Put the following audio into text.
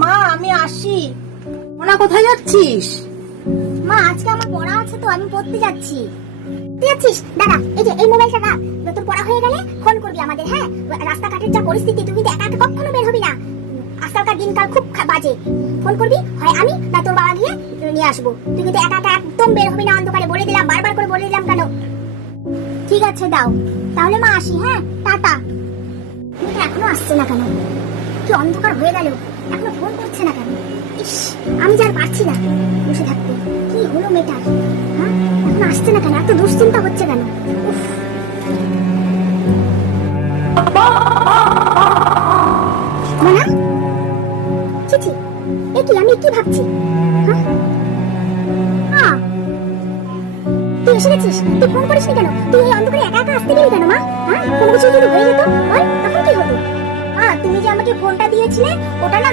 মা আমি আসি। মোনা কোথায় যাচ্ছিস? মা আজকে আমার পড়া আছে তো আমি পড়তে যাচ্ছি। তুই যাচ্ছিস? দাদা এই যে এই মোবাইলটা রাখ, তোর পড়া হয়ে গেলে ফোন করবি আমাদের। হ্যাঁ, রাস্তাঘাটের যা পরিস্থিতি, তুই কিন্তু একা একা কখনো বের হবি না। আজকালকার দিনকাল খুব বাজে। ফোন করবি, হয় আমি না তোর বাবা গিয়ে নিয়ে আসবো। তুই কিন্তু একা একা একদম বের হবি না অন্ধকারে, বলে দিলাম, বারবার করে বলে দিলাম কেন। ঠিক আছে দাও তাহলে মা, আসি। হ্যাঁ টাটা। মেয়েটা এখনো আসছে না কেন? কি অন্ধকার হয়ে গেল, এখনো ফোন করছে না কেন? ইস, আমি যা আর পারছি না বসে থাকতে। কি হলো মেয়েটার? হ্যাঁ, এখনো আসছে না কেন? এত দুশ্চিন্তা হচ্ছে কেন? উফ। মোনা, চিঠি? এ কি, আমি কি ভাবছি? হ্যাঁ, তুই এসে গেছিস? তুই ফোন করিসনি কেন? তুই এই অন্ধকারে একা একা আসতে গেলি কেন মা? হ্যাঁ, কোনো কিছু যদি হয়ে যেত বল, তখন কি হতো? তুমি যে আমাকে ফোনটা দিয়েছিলে ওটা না